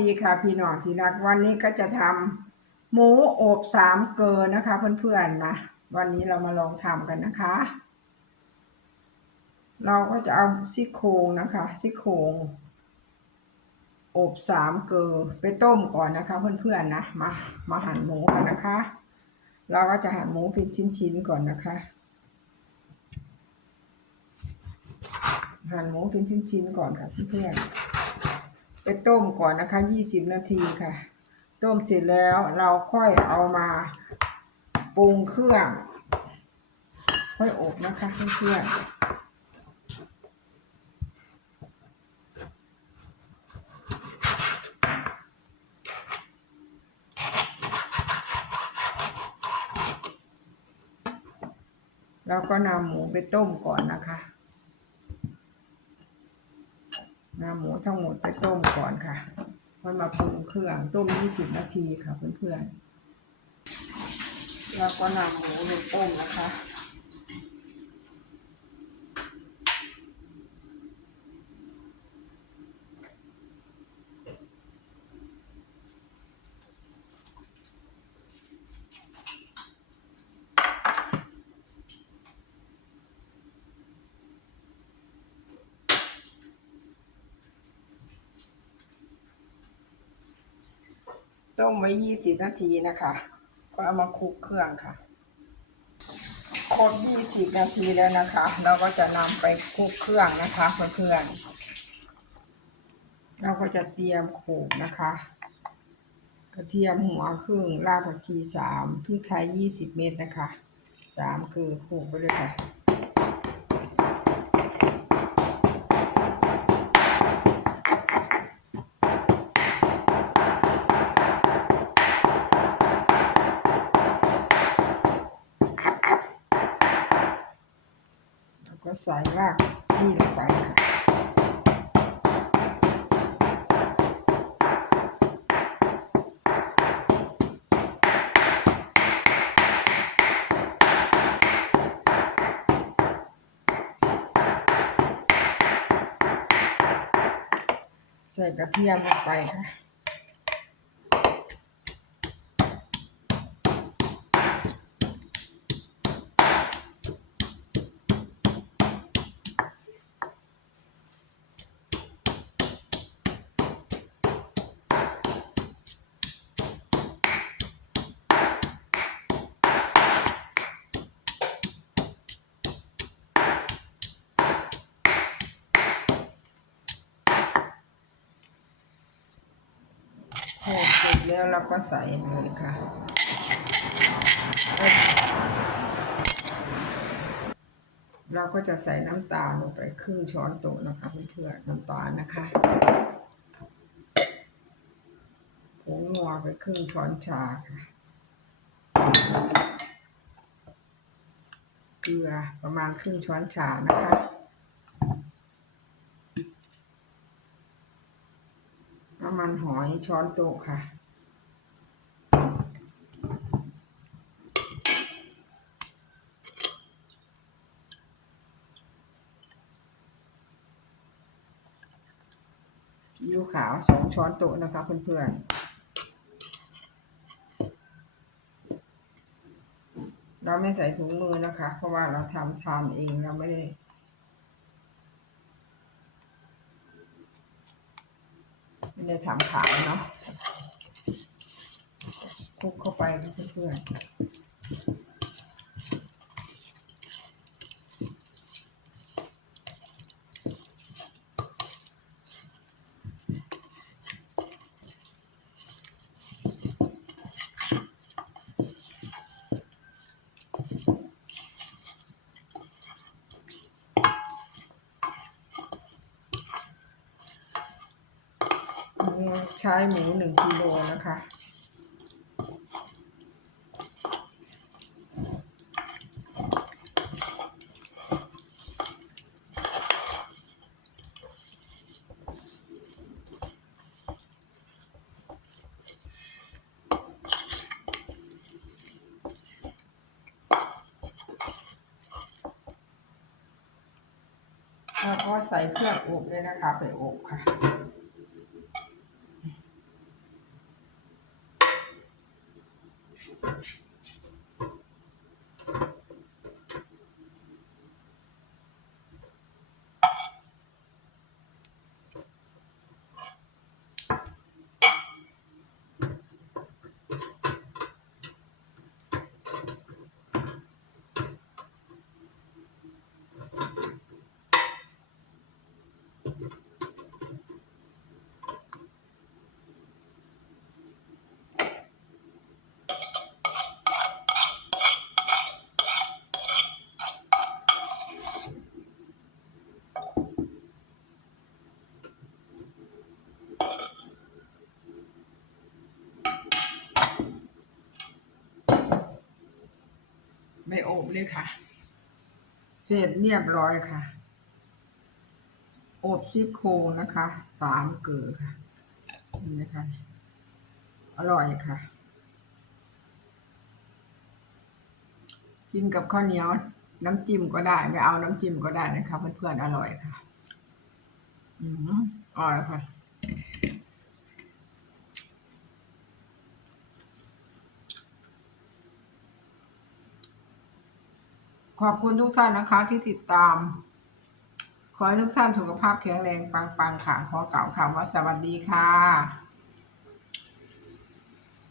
ดีค่ะพี่น้องที่รักวันนี้ก็จะทำหมูอบสามเกลอนะคะ เพื่อนๆนะวันนี้เรามาลองทำกันนะคะ เราก็จะเอาซี่โครงนะคะซี่โครงอบสามเกลอไปต้มก่อนนะคะ เพื่อนๆนะมามาหั่นหมูกันนะคะ เราก็จะหั่นหมูเป็นชิ้นๆก่อนนะคะ หั่นหมูเป็นชิ้นๆก่อนค่ะเพื่อนๆ ไปต้มก่อนนะคะยี่สิบนาทีค่ะ ต้มเสร็จแล้วเราค่อยเอามาปรุงเครื่อง ค่อยอบนะคะเพื่อนๆเราก็นำหมูไปต้มก่อนนะคะนำ หมูทั้งหมดไปต้มก่อนค่ะค่อยมาปรุงเครื่องต้มยี่สิบนาทีค่ะเพื่อนๆเราก็นำหมูไปต้มนะคะ ต้มไว้ยี่สิบนาทีนะคะ ก็เอามาคลุกเครื่องค่ะ ครบยี่สิบนาทีแล้วนะคะ เราก็จะนำไปคลุกเครื่องนะคะเพื่อนๆเราก็จะเตรียมโขลกนะคะ กระเทียมหัวครึ่งรากผักชีสามพริกไทยยี่สิบเม็ดนะคะสามคือโขลกไปเลยค่ะ ใส่รากชีลงไปค่ะใส่กระเทียมลงไปค่ะ แล้วเราก็ใส่เลยค่ะเราก็จะใส่น้ำตาลลงไปครึ่งช้อนโต๊ะนะคะเพื่อนๆน้ำตาลนะคะผงนัวไปครึ่งช้อนชาค่ะเกลือประมาณครึ่งช้อนชานะคะน้ำมันหอยช้อนโต๊ะค่ะ ยูขาวสองช้อนโต๊ะนะคะเพื่อนๆ เราไม่ใส่ถุงมือนะคะ เพราะว่าเราทำทานเองเราไม่ได้ไม่ได้ทำขายเนาะคลุกเข้าไปเพื่อนๆอันนี้ ใช้หมูหนึ่งกิโลนะคะ แล้วก็ใส่เครื่องอบเลยนะคะ ไปอบค่ะ ไม่โอบเลยค่ะ เสร็จเรียบร้อยค่ะ อบซี่โครงนะคะสามเกลือค่ะนี่นะคะอร่อยค่ะ กินกับข้าวเหนียว น้ำจิ้มก็ได้ ไม่เอาน้ำจิ้มก็ได้นะคะเพื่อนๆอร่อยค่ะ อืมอร่อยค่ะ ขอบคุณทุกท่านนะคะที่ติดตาม ขอให้ทุกท่านสุขภาพแข็งแรงปังๆค่ะ ขอกล่าวคำว่าสวัสดีค่ะ